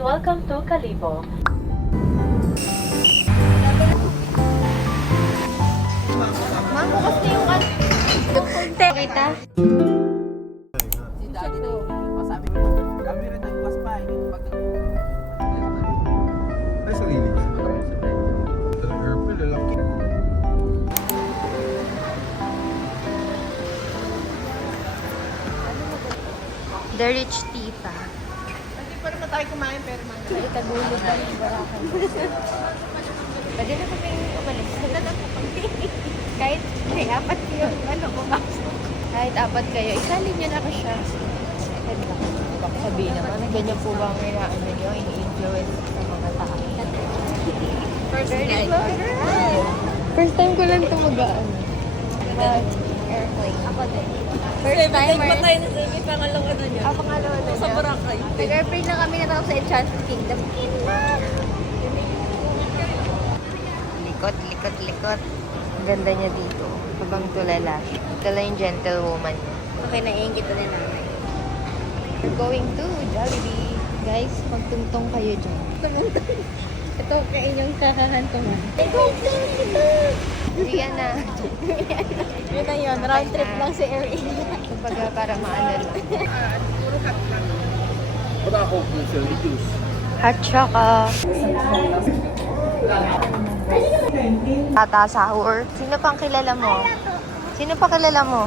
Welcome to Kalibo. Mango kasi yung ano. Kunti. Kita? Si Daddy na yung masabi ko. Kami rin nagpas pa. Ay, sarili niya. Purple, lalaki. The Rich Tita. Hindi pa naman tayo kumain pero Ay, tagulog lang yung barakan. Pwede na kami umalis. Handa na po kami. Kahit may apat yung pumasok. Kahit apat kayo, isalin nyo na ako siya. Head lang. Baka sabihin naman, ganyan po ba ang inaano nyo, ini-influence sa mga tao. First time ko lang ito mag-ano. Airplane. Ako din. First time. Patay na sa may pangalawa na niya. Pangalawa na Sa niya. Boracay. Nag-airplane na kami natapos sa Enchanted Kingdom. Likot, likot, likot. Ang ganda niya dito. Habang tulala. Ito lang yung gentlewoman niya. Okay, naiingit na namin. We're going to Jollibee. Guys, magtungtong kayo dyan. Tumungtong. Ito kayo yung kakahantungan. Riyan na. Yun na yun. Round trip lang si Air India. Kumbaga para maano lang. Ba't ako kung sila juice? Hot chocolate. Tata sahur. Sino pang kilala mo? Sino pa kilala mo?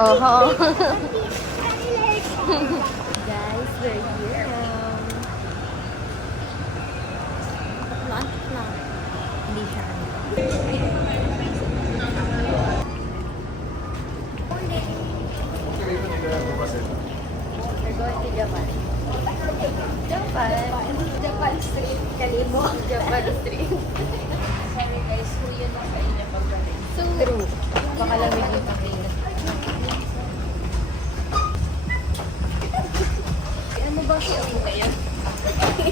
Oh, guys, we're here. Hindi siya. We're going to Japan. Japan Street. Kalibo. Japan Street. Sorry guys, so yun lang sa inyo pagdating. True. Baka lamig yung pakingat. Ano mo ba si Ako ngayon?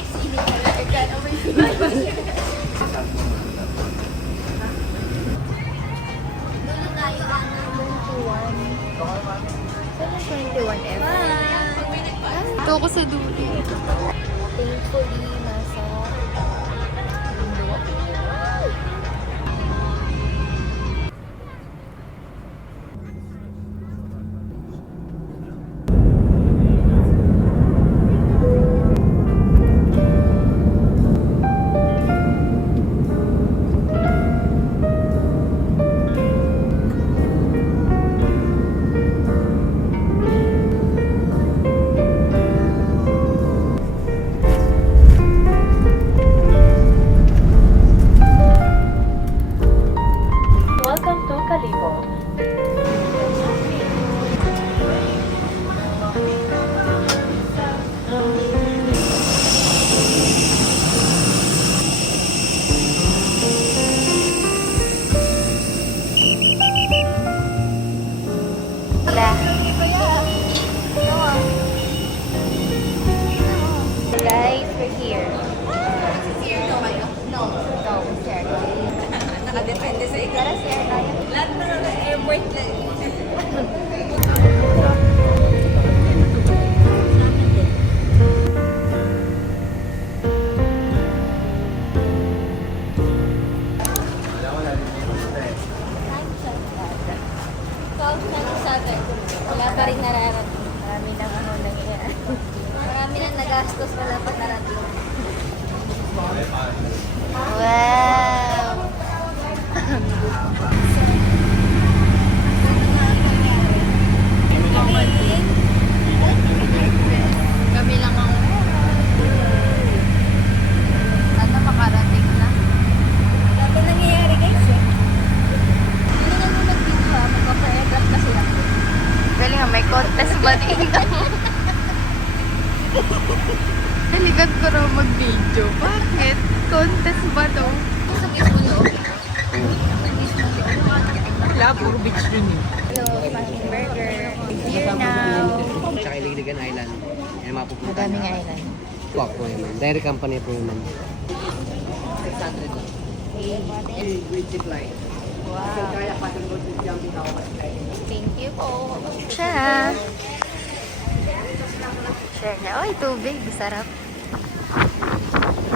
Sino pala? Ikaw over sino. Dulo tayo, Ana. 21. 21 ever. Ito ako sa dulo. Thankfully, nasa mundo ako. Welcome to Kalibo. Wala. Guys, we're here. No, share. Nakadepende sa ikaw. Tara, share tayo. Lahat na ng airport na. Wala pa rin nararating. Marami lang ano nangyayari. Marami lang nagastos, wala pa narating. Wow! Kami lang ang sana makarating na. Dati nangyayari guys eh. Hindi na nung nag-video ha, magpapa-airdrop na sila. Galing nga, may contest ba dito? Talikod ko raw mag-video. Bakit? Contest ba to? Sa mismo loob. wala, puro beach yun eh. Hello, Fashion Burger. Here now. Tsaka Iligan Island. Yan mapupunta Madaming na. island. Swap po yun. Direct company po yun. 600 lang. With zip line. Wow. Kaya pa ng road jumping ako kasi. Thank you po. Siya. share na. Oy, tubig. Sarap.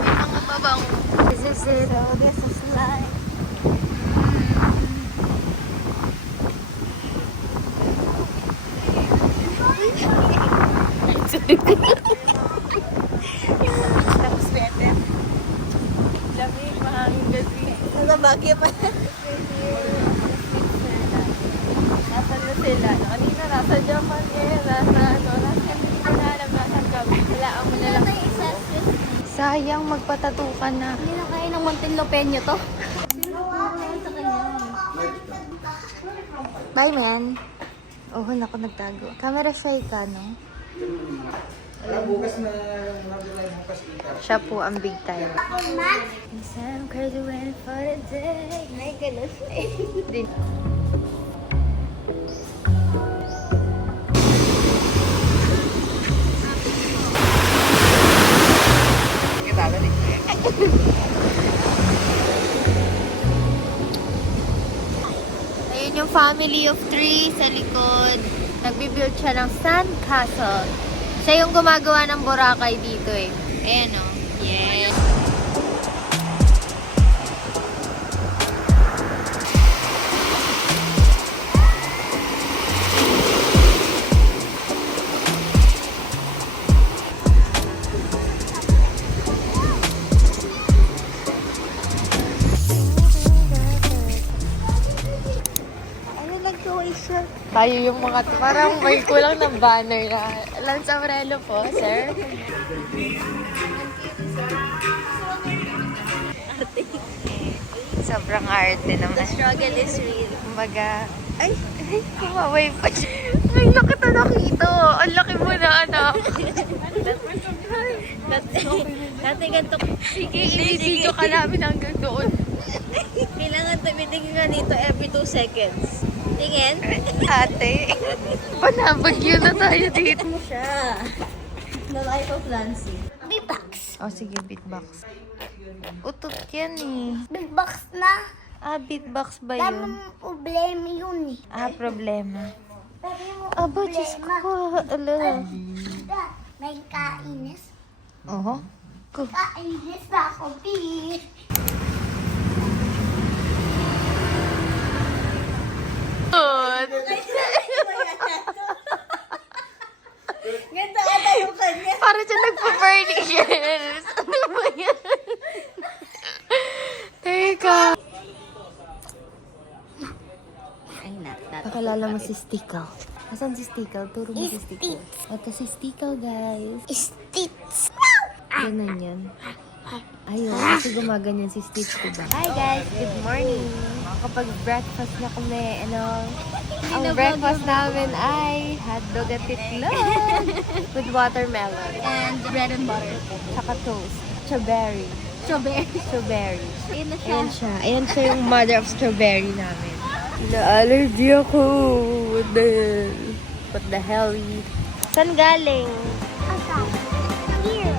May mga babang. This is it. So, this is life. Tapos sweater. Lamig, mahangin gabi. Nasa Baguio pa. Nasaan na sila? Kanina nasa Japan eh. Nasa ano. Hindi ko na alam nasaan kami. Walaan mo na lang. Sayang, magpatato ka na. Hindi na kaya ng Montelopeño to. Bye, man. Oh, naku, nagtago. Camera shy ka, no? Bukas na bukas kita. Siya po ang big time. Yes, I'm crazy waiting for the day. May ganun eh. Ayun yung family of 3 sa likod. Nagbibuild siya ng sand castle. Siya yung gumagawa ng Boracay dito eh. Ayan o. Yes. Tayo yung mga parang may kulang ng banner na Lance Aurelio po, sir. Sobrang arte naman. The struggle is real. Kumbaga, ay, kumaway pa siya. Ay, laki to nakito. Ang laki mo na, anak. Dati ganito. Sige, i-video ka namin hanggang doon. Kailangan tumitingin ka nito every 2 seconds. Tingin. Ate, panabagyo na tayo dito. Siya. The life of Lancy. Beatbox. Oh, sige, beatbox. Utot yan eh. Beatbox na. Ah, beatbox ba yun? Problema yun eh. Ah, problema. Pero yung Aba, Diyos ko. Ala. may kainis. Oho. Kainis na ako, B. Ganda ata yung kanya. Para siya nagpa-furnitures. Ano ba yan? Teka. Ay, Pakalala mo si Stickle. Asan si Stickle? Turo mo si Stickle. Ito si Stickle, guys. Stitch. Ganun yan. Ayun, kasi gumaganyan si Stitch, diba? Hi guys, good morning. Kapag breakfast na kami, ang breakfast namin ay hotdog at itlog with watermelon. And bread and butter. Saka toast. Strawberry. Strawberry. Strawberry. Ayun na siya. Ayan siya. Ayan siya yung mother of strawberry namin. Na-allergy ako. What the hell? Saan galing? Okay. Here.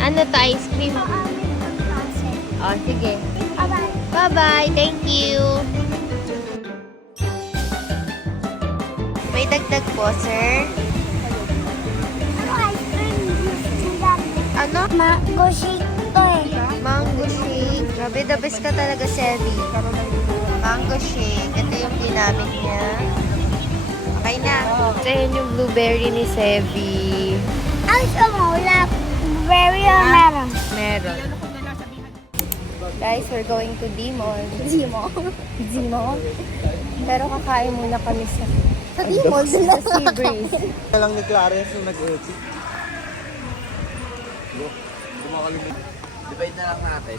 Ano to, ice cream? Oh, sige. Bye-bye. Bye-bye. Thank you. May dagdag po, sir. Ano ice cream gusto lang? Ano? Mango shake to eh. Mango shake. Grabe, the best ka talaga, Sevi. Mango shake. Ito yung ginamit niya. Okay na. Ito yun yung blueberry ni Sevi. Ang mo, wala. Very meron. Meron. Guys, we're going to D-Mall. D-Mall? Pero kakain muna kami sa D-Mall. sa Seabreeze. Lang ni Clarence yung nag-edit. Kumakalimit. Divide na lang natin.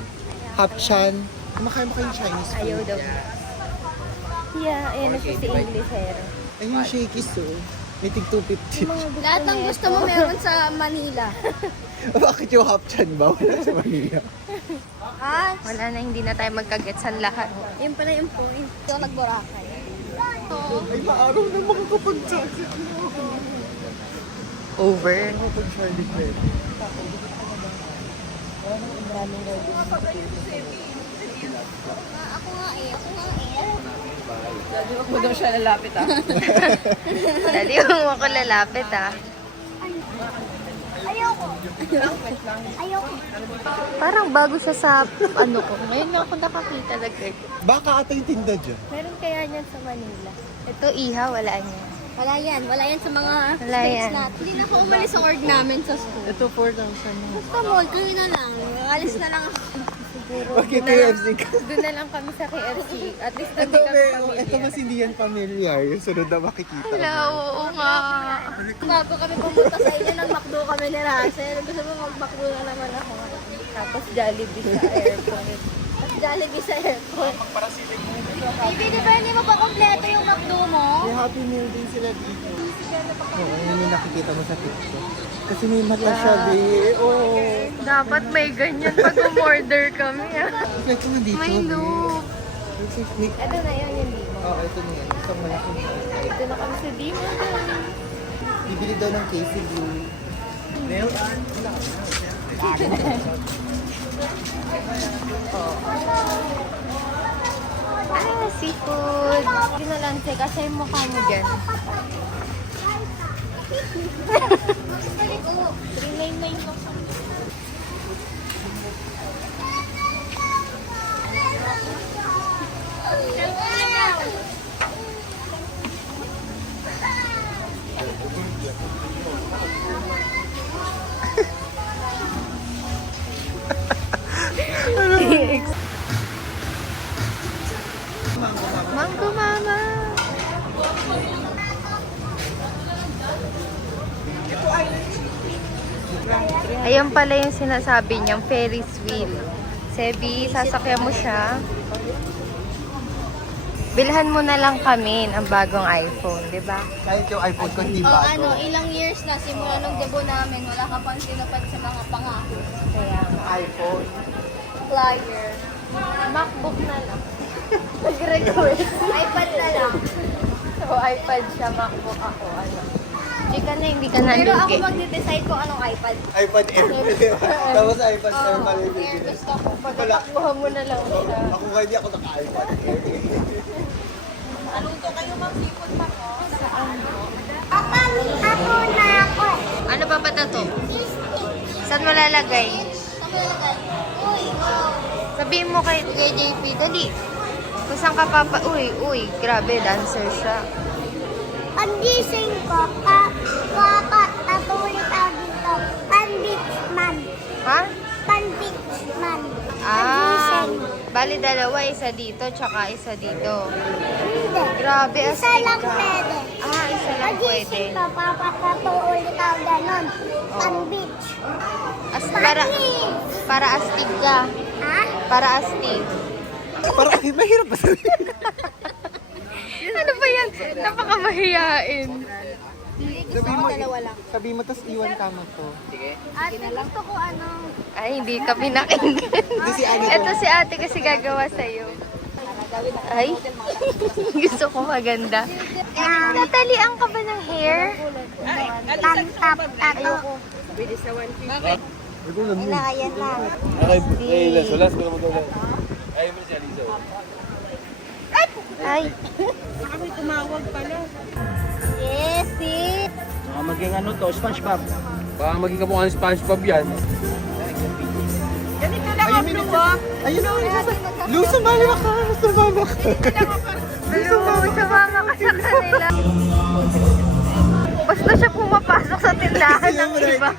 Hapchan. Kumakain mo kayong Chinese food. Ayaw daw. Yeah, ayan na siya si English Hero. Ayun yung shakies to. May tig 250. Lahat ng gusto mo meron sa Manila. Bakit yung hapchan ba? Wala sa Manila. Ah, Wala na, hindi na tayo magkagetsan lahat. yun pala yung point. Ito nag-Boracay. Ay, maaraw na makakapag-Chinese. Over. Makakapag-Chinese na yun. Ako nga eh. Dali, huwag mo ako lalapit, ah. Ayoko. Parang bago siya sa ano ko. Ngayon lang ako nakakita na ganyan. Baka ata yung tinda dyan. Meron kaya niyan sa Manila. Ito, iha, wala niya. Wala yan. Wala yan sa mga Wala yan. Hindi na ako umalis sa org namin sa school. Ito 4,000. Basta mall, kayo na lang. Alis na lang ako. Bakit KFC ka? Doon na lang kami sa KFC. At least doon Ito, din kami ito pamilya. mas hindi yan familiar. Yung sunod na makikita. Wala, oo nga. Bago kami pumunta sa inyo, nag-McDo kami ni Russell. Gusto mo mag-McDo na naman ako. Tapos Jollibee sa airport. Tapos Jollibee sa airport. Bibi, di ba hindi mo pa kompleto yung McDo mo? May Happy Meal din sila dito. Oo, yun yung nakikita mo sa picture. Kasi may mata siya, be. Oo. Dapat may ganyan pag umorder kami. Ito nandito, May be. loop. May... Ito na yun yung Dimo. Oo, ito na yan. Isang malaking Ito na kami sa Dimo. bibili daw ng Casey Blue. Nail art. Seafood. Ginalanse kasi yung mukha mo dyan. 399 lang sa Mango Mama! Ayan pala yung sinasabi niyang Ferris wheel. Sebi, sasakyan mo siya. Bilhan mo na lang kami ng bagong iPhone, di ba? Kahit yung iPhone ko hindi O bago. ano, ilang years na simula nung debut namin, wala ka pang tinupad sa mga pangako. Kaya, iPhone. Flyer. MacBook na lang. Nag-request. iPad na lang. So, iPad siya, MacBook ako, ano. Hindi ka na, hindi ka na Pero ako lugi. magde-decide kung anong iPad. iPad Air. Tapos iPad Air pala yung Air bibili. gusto ko. Pagkatakbuhan mo na lang siya. Ako nga hindi ako naka-iPad Air. Ano ba ba to? Saan mo lalagay? Sabihin mo kay JP, dali. Kung saan ka papa... Uy, grabe, dancer siya. Ang gising ko, tatuloy tao dito, pan-beachman. Ha? Pan-beachman. Ah, bali dalawa, isa dito, tsaka isa dito. Hindi. Grabe, Isa astig lang ka. pwede. Ah, isa lang Ang pwede. gising ko, tatuloy tao ganon. Pan-beach. Para astig ka. Ha? Para astig. Parang mahirap ba sabihin? Ano ba yan? Napakamahiyain. Sabihin mo, tapos iwan ka mo to. Ate, gusto ko ano. Ay, hindi ka pinakinggan. Hindi si Ani Ito si ate kasi gagawa sa'yo. Ay, gusto ko maganda. Natalian ka ba ng hair? Tantap ako. Ayan na. Ay, Yes, it. Baka maging ano to, SpongeBob. Baka maging kamukha ng SpongeBob yan. Ayun, may nagsasabi. Ayun na, Lu, sumama ka. Sumama ka. sumama ka sa kanila. Basta siya pumapasok sa tindahan ng iba.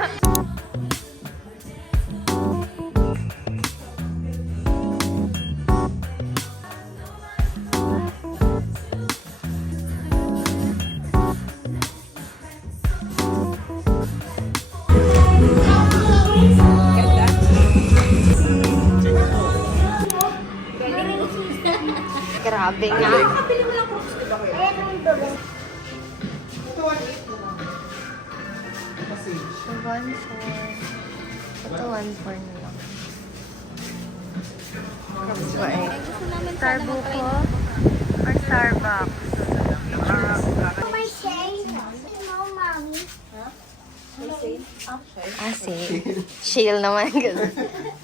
Grabe nga. So, 1.4. Ito, 1.4 na lang. Tapos ba eh? Starbucks or Starbucks? May shade. No, mommy. Shale naman.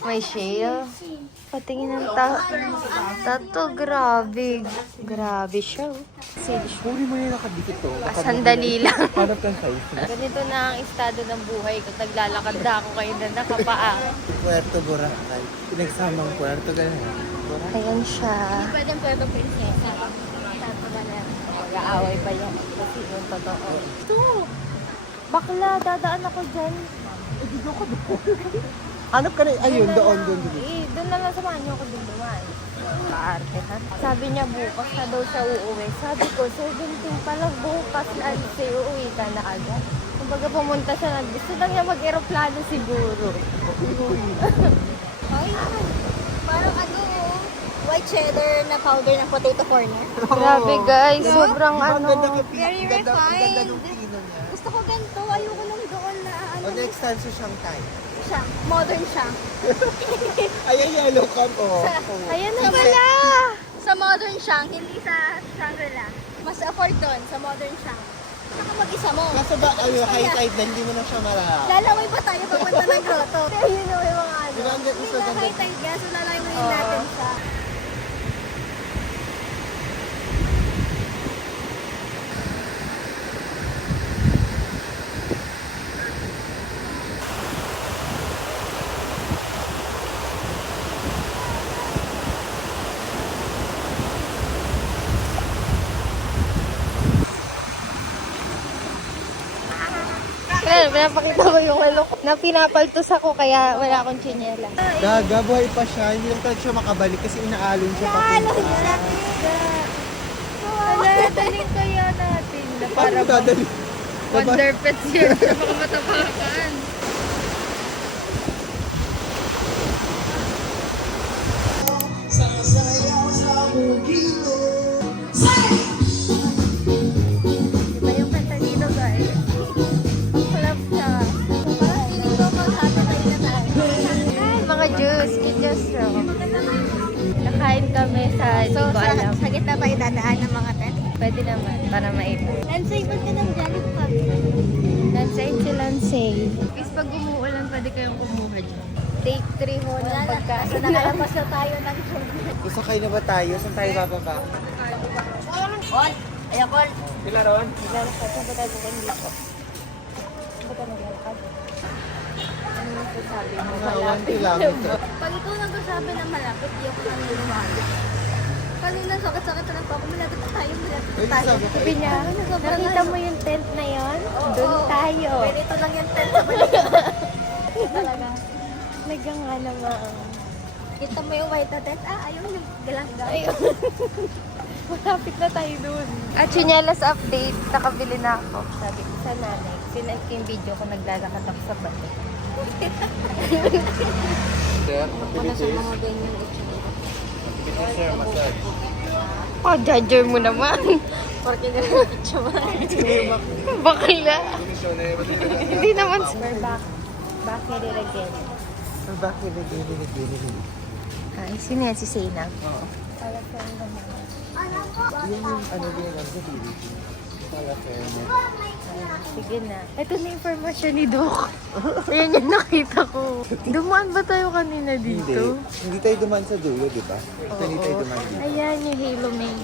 May shale. Patingin ng tato. Grabe. Grabe siya. Puri mo yung nakadikit to. Sandali lang. Hanap ng size. Ganito na ang estado ng buhay ko. Naglalakad na ako kayo na nakapaa. Puerto Boracay. Pinagsamang Puerto Galera. Ayan siya. Pwedeng pwede prinsesa. Mag-aaway pa yan. Kasi yung totoo. Ito! Bakla, dadaan ako dyan. Hanap ka na, ayun, doon. Doon na lang samahan niyo ako dumaan. Kaarte ha. Sabi niya bukas na daw siya uuwi. Sabi ko, 17 pa lang bukas na uuwi ka na agad. Kumbaga pumunta siya na, gusto lang niya mag-aeroplano siguro. Ay, parang white cheddar na powder ng potato corner. Grabe guys, sobrang Very refined. Ganda ng pino niya. Gusto ko ganito. Ayoko nung doon na O next time sa Shanghai. siya. Modern siya. Ayan, yellow cup, oh. Ayan na pala! Sa modern siya, hindi sa Shangri-La. Mas afford doon sa modern siya. Saka mag-isa mo. Kaso ba, high tide na, hindi mo na siya malala. Lalaway pa tayo papunta ng grotto. Pero yun know, yung mga Di ba, ang ganda sa ganda? high tide gas, so lalawayin natin siya. Kaya pinapakita ko yung ano ko. Na pinapaltos ako kaya wala akong tsinyela. Gaga, buhay pa siya. Hindi lang talaga siya makabalik kasi inaalon siya papunta. Wala, daling kaya natin. Na Paano mo dadali? Wonder Pets yun. Baka matapakan. Diba yung kanta dito guys? Club siya. Parang feeling ko mag-happy tayo na tayo. Ay, mga juice. Juice raw. Nakain kami sa hindi So, ko alam. sa gitna tayo dadaan ng mga tent. Pwede naman para maipon. Lansay, ba't ka ng Jollibee? Lansay si Lansay. Guys, pag umuulan, pwede kayong kumuha dyan. Take 3 ho ng pagkain. So, nakalabas na tayo ng Isakay na ba tayo? Saan tayo bababa? Sila ron? Naglalakad. Saan ba tayo pupunta dito? Saan ba tayo naglalakad? Ano yung sasabi mo? Mga 1 kilometer. Pag ikaw nagsasabi na malapit, di ako naniniwala. Kanina, sakit-sakit na lang po ako. Malapit na tayo, malapit Ay, na tayo. sabi ko, Sabi niya, nakita mo yung tent na yon? Doon tayo. Ganito lang yung tent sa balik. Talaga. Nagang nga naman. Kita mo yung white na tent. Ayun yung galang-galang. Ayun. Malapit na tayo doon. At chinelas update, nakabili na ako. Sabi ko sa nanay, sinag ko yung video ko naglalakad ako sa bato. Sir, Sir, massage. Oh, judger mo naman. Porque nilipit Bakla. Hindi naman. Back nililagyan. Ang bakit nagigilid. Ay, sino yan? Si Sena? Oo. Yung ano din ang sa Philippines. Pala fairness. Sige na. Ito na informasyon ni Doc. Ayan yung nakita ko. Dumaan ba tayo kanina Hindi. dito? Hindi tayo duman sa dulo, di ba? Hindi tayo duman dito. Ayan yung Halo Main.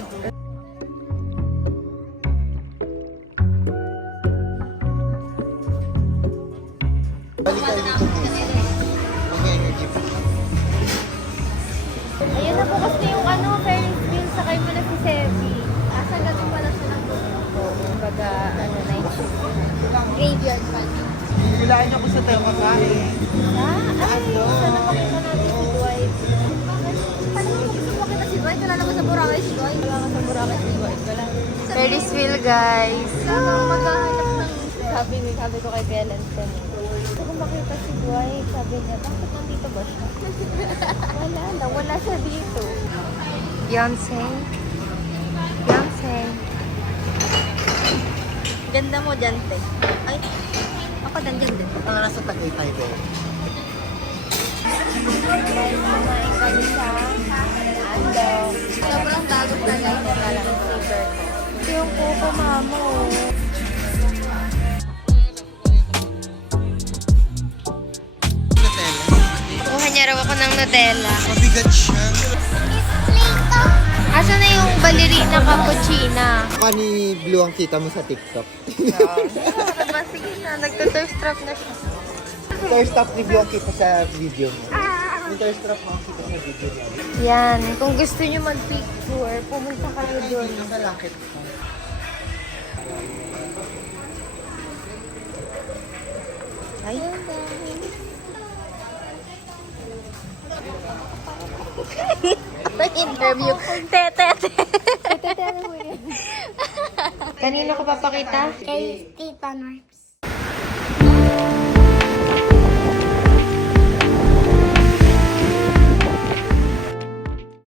Balik tayo dito po. Mag-energy pa. Ayan na po kasi yung ano, Ferris wheel. Sakay mo na si Sevi. Asa ganun pala siya ng Baga, ano, night shift. graveyard pa. Hilaan niyo ko sa tayo kakain. Ay, sana makita natin si Dwight. Paano mo gusto mo kita si Dwight? Wala naman sa Boracay si Dwight. Wala ka sa Boracay si Dwight. Wala. Ferris wheel, guys. Maghahanap ng Sabi ko kay Belen gusto ko makita si Dwight. Sabi niya, bakit nandito ba siya? Wala siya dito. Beyonce. ganda mo dyan, te. Ay, ako din dyan din. Ang nasa Tagaytay ba? Guys, kumain kami sa Ando. Sobrang bago na Guys, nagkala ng flavor ko. Ito yung kuko, mamo. Nag-araw ako ng Nutella. Mabigat siya. Asa na yung ballerina cappuccina? Pani Blue ang kita mo sa TikTok. Diba? Sige na, nagtuturf trap na siya. Thirst up ni Blue ang kita sa video mo. Yung thirst trap mo ang kita sa video mo. Yan, kung gusto nyo mag-picture, pumunta kayo doon. Nakalakit. Ayun. Interview. Tete. Kanino ko papakita? Kay Tita Norms.